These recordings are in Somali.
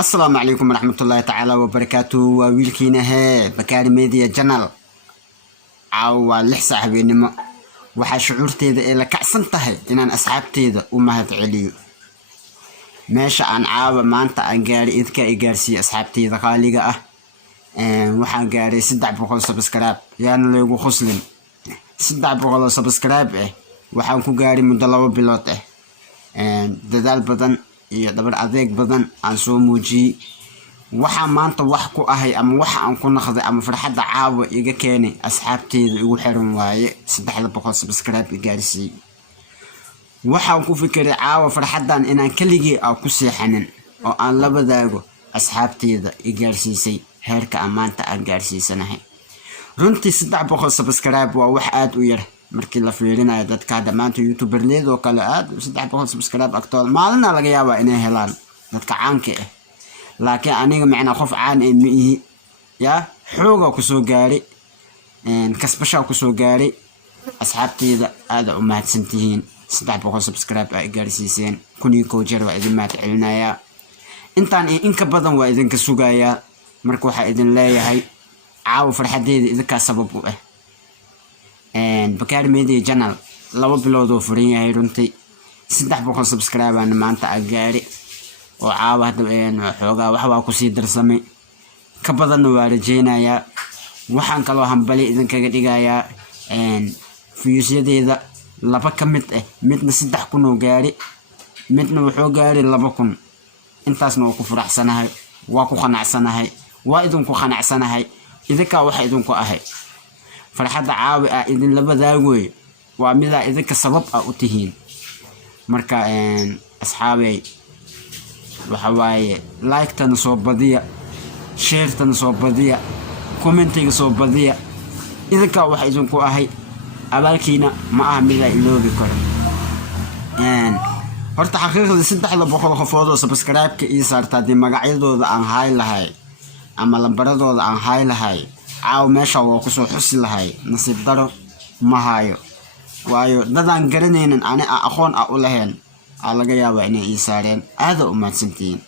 السلام عليكم ورحمة الله تعالى وبركاته وويلكينا هي بكاري ميديا جنال عاو لحسا حبينما waxaa shucuurteeda ee la kacsan tahay inaan asxaabteeda u mahad celiyo meesha aan caawa maanta aan gaari idka ay gaarsiiyay asxaabteeda qaaliga ah waxaan gaaray 300 subscribe yaana leegu xuslin 300 subscribe waxaan ku gaaray muddo 2 bilood dadaal badan iyo dabar adeeg badan aan soo muujiyay waxa maanta wax ku ahay ama waxa aan ku naqday ama farxadda caawa iga keenay asxaabteeda igu xiran waaye 300 subscribe gaarsiiyay waxaan ku fikiray caawa farxaddan inaan kaligii ku seexanin oo aan la wadaago asxaabteeda i gaarsiisay heerka maanta aan gaarsiisanahay runtii 300 subscribe waa wax aad u yar markii la fiirinayo dadka maanta youtuberleedo kale aad 300 subscribe agtood maalina laga yaabaa inay helaan dadka caanka ah laakiin aniga macna qof caan ah miihi ya xooga ku soo gaaray kasbasha ku soo gaaray asxaabteeda aad u mahadsantihiin 300 subscribe ay gaarsiiseen kunii ko jeer waa idin mahad celinaya intaan in ka badan waa idin ka sugayaa marka waxa idin leeyahay caaw farxadeeda idinka sabab u ah Bakari Media Channel 2 bilood oo furan yahay runtii 300 subscribe aan maanta gaari oo caawa hadda xoogaa wax waa ku sii darsamay ka badan waa rajeenaya waxaan kaloo hambali idin kaga dhigayaa fiisyadeeda laba ka mid ah midna 3,000 oo gaari midna wuxuu gaari 2,000 intaasna waa ku faraxsanahay waa ku qanacsanahay waa idin ku qanacsanahay idinka waxa idin ku ahay farxadda caawi idin la wadaagoy waa mid idinka sabab u tihiin marka asxaabay waxa waaye like tan soo badiya share tan soo badiya commentiga soo badiya idinka waxa idin ku ahay abaalkiina ma aha mid iloobi karo horta xaqiiqda 300 qofood oo subscribe ka ii saartaa di magacyadooda aan hay lahay ama lambaradooda aan hay lahay caaw meesha waa ku soo xusi lahay nasiib daro ma hayo waayo dadaan garanaynin ani aqoon u lahayn laga yaabaa inay ii saareen aad u mahadsantiin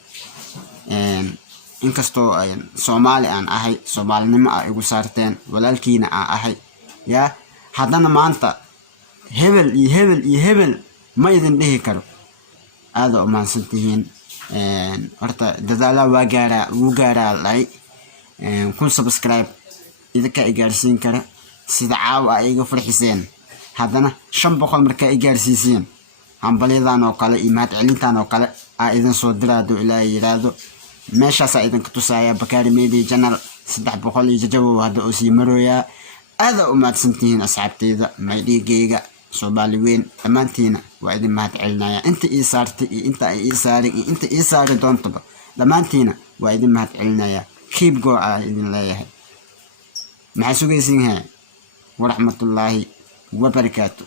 inkastoo Soomaali aan ahay Soomaalinimo igu saarteen walaalkiina aan ahay ya haddana maanta hebel ma idin dhihi karo aad u mahadsantiin horta dadaala waa gaaraa lay kun subscribe idinka ay gaarsiin kara sida caawa ay iga farxiseen haddana 500 marka ay gaarsiiseen hambaliyadan oo kale imaad celintan oo kale idin soo diraado ilaa yiraahdo meeshaas idin ka tusaya Bakari Media Channel 300 iyo jawaab hada oo sii marooya aad u mahadsantihiin asxaabteeda maydhigeyga Soomaali weyn dhamaantiina waa idin mahad celinaya inta ii saartay inta ay ii saaray inta ii saaray doontoba dhamaantiina waa idin mahad celinaya keep go idin leeyahay maxaa sugaysiin ورحمة الله وبركاته.